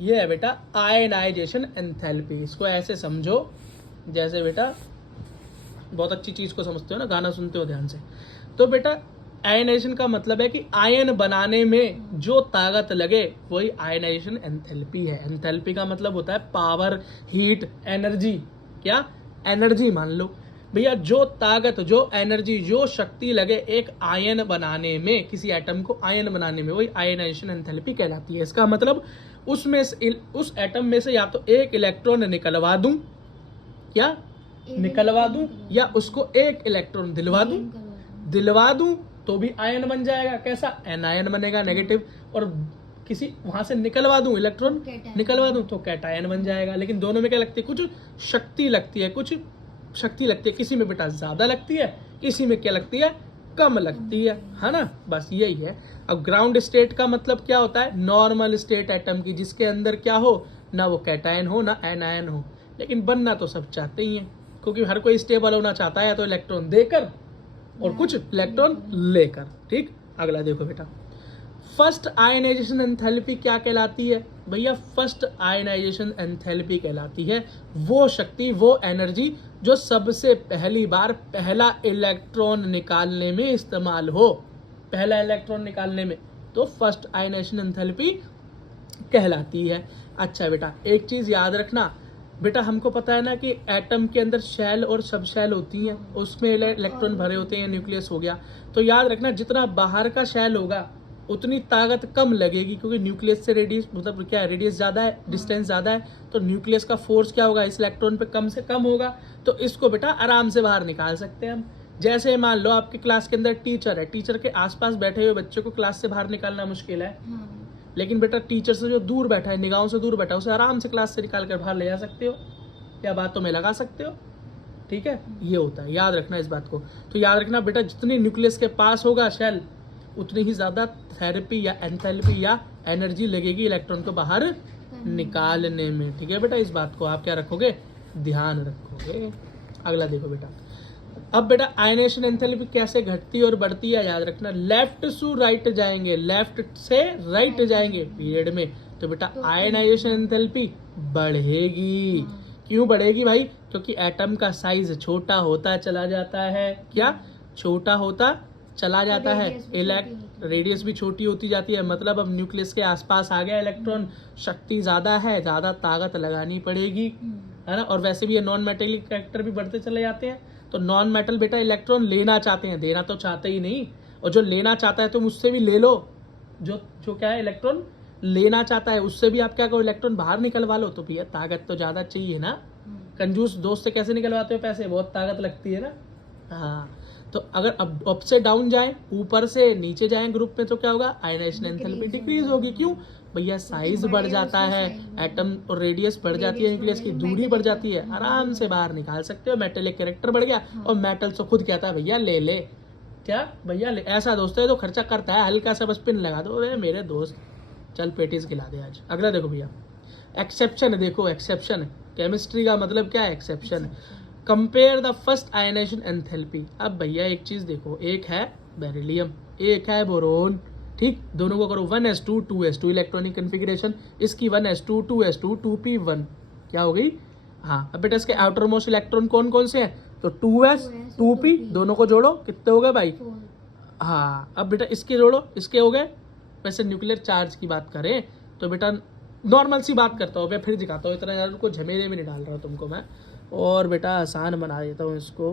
ये है बेटा आयनाइजेशन एंथैल्पी। इसको ऐसे समझो जैसे बेटा बहुत अच्छी चीज को समझते हो ना, गाना सुनते हो ध्यान से। तो बेटा आयनाइजेशन का मतलब है कि आयन बनाने में जो ताकत लगे वही आयनाइजेशन एंथैल्पी है। एंथैल्पी का मतलब होता है पावर, हीट, एनर्जी। क्या? एनर्जी मान लो भैया, जो ताकत, जो एनर्जी, जो शक्ति लगे एक आयन बनाने में, किसी एटम को आयन बनाने में, वही आयनाइजेशन एंथैल्पी कहलाती है। इसका मतलब उसमें से, उस एटम में से या तो एक इलेक्ट्रॉन निकलवा दूं, क्या निकलवा दूं, या उसको एक इलेक्ट्रॉन दिलवा दूं तो भी आयन बन जाएगा। कैसा? एनायन बनेगा, नेगेटिव। और किसी वहां से निकलवा दूं, इलेक्ट्रॉन निकलवा दूं तो कैटायन बन जाएगा। लेकिन दोनों में क्या लगती है? कुछ शक्ति लगती है, कुछ शक्ति लगती है। किसी में बेटा ज्यादा लगती है, किसी में क्या लगती है? कम लगती है ना। बस यही है। अब ग्राउंड स्टेट का मतलब क्या होता है? नॉर्मल स्टेट एटम की, जिसके अंदर क्या हो, ना वो कैटायन हो ना एनायन हो। लेकिन बनना तो सब चाहते ही हैं, क्योंकि हर कोई स्टेबल होना चाहता है, तो इलेक्ट्रॉन देकर और कुछ इलेक्ट्रॉन लेकर। ठीक, अगला देखो बेटा, फर्स्ट आयनाइजेशन एंथैल्पी क्या कहलाती है? भैया फर्स्ट आयनाइजेशन एंथैल्पी कहलाती है वो शक्ति, वो एनर्जी जो सबसे पहली बार पहला इलेक्ट्रॉन निकालने में इस्तेमाल हो। पहला इलेक्ट्रॉन निकालने में, तो फर्स्ट आयनाइजेशन एंथैल्पी कहलाती है। अच्छा बेटा, एक चीज याद रखना बेटा, हमको पता है ना कि एटम के अंदर शेल और सब शेल होती हैं, उसमें इलेक्ट्रॉन भरे होते हैं, न्यूक्लियस हो गया। तो याद रखना जितना बाहर का शेल होगा उतनी ताकत कम लगेगी, क्योंकि न्यूक्लियस से रेडियस, मतलब क्या है, रेडियस ज्यादा है, डिस्टेंस ज्यादा है, तो न्यूक्लियस का फोर्स क्या होगा, इस इलेक्ट्रॉन पे कम से कम होगा। तो इसको बेटा आराम से बाहर निकाल सकते हैं हम। जैसे मान लो आपके क्लास के अंदर टीचर है, टीचर के आसपास बैठे हुए बच्चों को क्लास से बाहर निकालना मुश्किल है, लेकिन बेटा टीचर से जो दूर बैठा है, निगाहों से दूर बैठा है, उसे आराम से क्लास से निकाल कर बाहर ले जा सकते हो, या बातों में लगा सकते हो। ठीक है, ये होता है, याद रखना इस बात को। तो याद रखना बेटा, जितनी न्यूक्लियस के पास होगा शेल, उतनी ही ज्यादा थेरेपी या एंथैल्पी या एनर्जी लगेगी इलेक्ट्रॉन को बाहर निकालने में। ठीक है बेटा, इस बात को आप क्या रखोगे? ध्यान रखोगे। अगला देखो बेटा, अब बेटा आयनाइजेशन एंथैल्पी कैसे घटती और बढ़ती है, याद रखना। लेफ्ट से राइट जाएंगे, लेफ्ट से राइट जाएंगे पीरियड में, तो बेटा आयनाइजेशन एंथैल्पी बढ़ेगी। क्यों बढ़ेगी भाई? क्योंकि एटम का साइज छोटा होता चला जाता है। क्या? छोटा होता चला जाता है। रेडियस भी छोटी होती जाती है, मतलब अब न्यूक्लियस के आसपास आ गया इलेक्ट्रॉन, शक्ति ज्यादा है, ज्यादा ताकत लगानी पड़ेगी, है ना। और वैसे भी ये नॉन मेटेलिक कैरेक्टर भी बढ़ते चले जाते हैं। तो नॉन मेटल बेटा इलेक्ट्रॉन लेना चाहते हैं, देना तो चाहते ही नहीं। और जो लेना चाहता है तुम उससे भी ले लो, जो जो क्या है, इलेक्ट्रॉन लेना चाहता है उससे भी आप क्या करो, इलेक्ट्रॉन बाहर निकलवा लो। तो भैया ताकत तो ज्यादा चाहिए ना। कंजूस दोस्त से कैसे निकलवाते हो पैसे? बहुत ताकत लगती है ना। हाँ, तो अगर अब अप से डाउन जाए, ऊपर से नीचे जाए ग्रुप में, तो क्या होगा? आयनाइजेशन एंथैल्पी डिक्रीज होगी। क्यों भैया? साइज बढ़ जाता है एटम, और रेडियस बढ़ जाती है, न्यूक्लियस की दूरी बढ़ जाती है, आराम से बाहर निकाल सकते हो। मेटेलिक कैरेक्टर बढ़ गया, और मेटल तो खुद कहता है भैया ले ले। क्या भैया ले? ऐसा दोस्त है तो खर्चा करता है, हल्का सा बस पिन लगा दो, मेरे दोस्त चल पेटीज खिला दे आज। अगला देखो भैया, एक्सेप्शन देखो, एक्सेप्शन केमिस्ट्री का मतलब क्या है? Exception. Compare the first ionisation enthalpy. अब भैया एक चीज देखो, एक है बेरिलियम, एक है बोरोन। ठीक, दोनों को करो 1s2 2s2 इलेक्ट्रॉनिक कन्फिग्रेशन, इसकी 1s2 2s2 2p1 क्या हो गई? हाँ, अब बेटा इसके आउटर मोस्ट इलेक्ट्रॉन कौन कौन से हैं? तो 2s 2p, दोनों को जोड़ो, कितने हो गए भाई? हाँ, अब बेटा इसके जोड़ो, इसके हो गए। वैसे न्यूक्लियर चार्ज की बात करें तो बेटा नॉर्मल सी बात करता हूँ, मैं फिर दिखाता हूँ, इतना यार को झमेले में नहीं डाल रहा हूँ तुमको मैं, और बेटा आसान बना देता हूँ इसको।